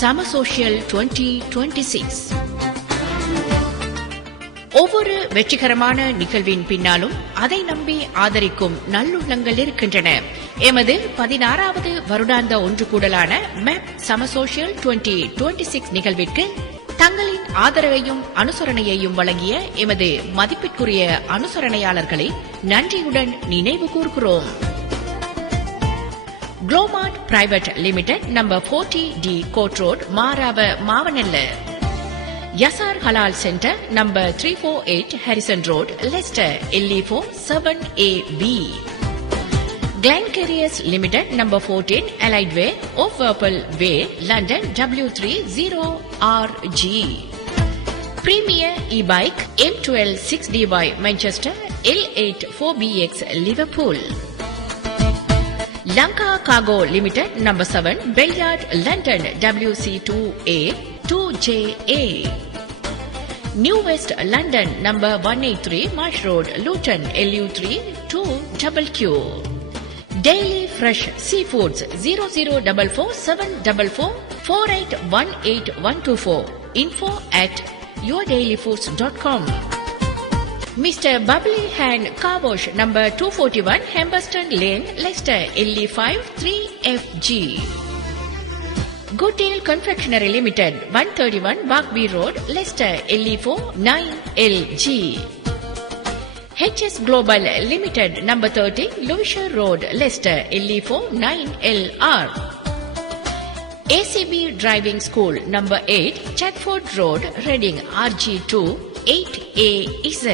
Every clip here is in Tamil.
சம சோஷியல் 2026. ஒவ்வொரு வெற்றிகரமான நிகழ்வின் பின்னாலும் அதை நம்பி ஆதரிக்கும் நல்லுள்ளங்கள் இருக்கின்றன. எமது 16வது வருடாந்த ஒன்று கூடலான மேப் சம சோஷியல் 2026 நிகழ்விற்கு தங்களின் ஆதரவையும் அனுசரணையையும் வழங்கிய எமது மதிப்பிற்குரிய அனுசரணையாளர்களை நன்றியுடன் நினைவு கூர்கிறோம். Glomart private limited, number 40D கோட் road, Marawa, Mawanella. Yasar halal centre, number 348 Harrison road, Leicester, LE4 7AB. Glen carriers limited, number 14 Allied Way, Off Purple Way, London, W30RG. Premier e-bike, M12 6DY, Manchester, L8 4BX, Liverpool. Lanka Cargo Limited, number 7 Bellyard, London, WC2A 2JA. New West London, number 183 Marsh Road, Luton, LU3 2QQ. Daily Fresh Seafoods, 0044744481824. info@yourdailyfoods.com. Mr. Bubbly Hand Car Wash, number 241 Humberston Lane, Leicester, LE5 3FG. Good Deal Confectionery Limited, 131 Barkby Road, Leicester, LE4 9LG. HS Global Limited, number 30 Lewisham Road, Leicester, LE4 9LR. ACB Driving School, number 8 Chatford Road, Reading, RG2 8AZ.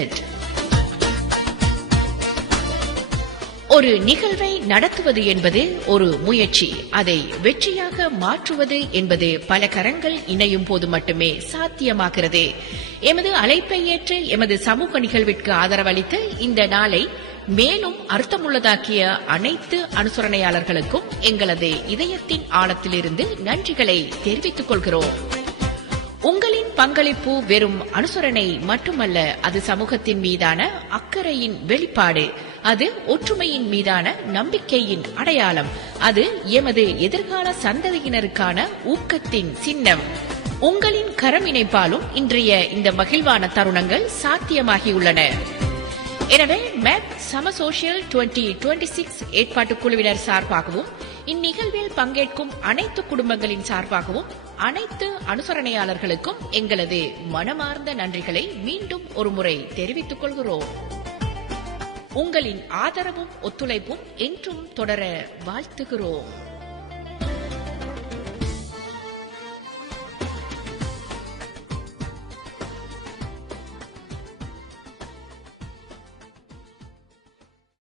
ஒரு நிகழ்வை நடத்துவது என்பது ஒரு முயற்சி. அதை வெற்றியாக மாற்றுவது என்பது பல கரங்கள் இணையும் போது மட்டுமே சாத்தியமாகிறது. எமது அழைப்பை ஏற்று எமது சமூக நிகழ்விற்கு ஆதரவளித்து இந்த நாளை மேலும் அர்த்தமுள்ளதாக்கிய அனைத்து அனுசரணையாளர்களுக்கும் எங்களது இதயத்தின் ஆழத்திலிருந்து நன்றிகளை தெரிவித்துக் கொள்கிறோம். உங்களின் பங்களிப்பு வெறும் அனுசரணை மட்டுமல்ல, அது சமூகத்தின் மீதான அக்கறையின் வெளிப்பாடு. அது ஒற்றுமையின் மீதான நம்பிக்கையின் அடையாளம். அது எமது எதிர்கால சந்ததியினருக்கான ஊக்கத்தின் சின்னம். உங்களின் கரம் இணைப்பாலும் இன்றைய இந்த மகிழ்வான தருணங்கள் சாத்தியமாகியுள்ளன. எனவே மேப் சம சோஷியல் 2026 ஏற்பாட்டு குழுவினர் சார்பாகவும் இந்நிகழ்வில் பங்கேற்கும் அனைத்து குடும்பங்களின் சார்பாகவும் அனைத்து அனுசரணையாளர்களுக்கும் எங்களது மனமார்ந்த நன்றிகளை மீண்டும் ஒருமுறை தெரிவித்துக் கொள்கிறோம். உங்களின் ஆதரவும் ஒத்துழைப்பும் என்றும் தொடர வாழ்த்துகிறோம்.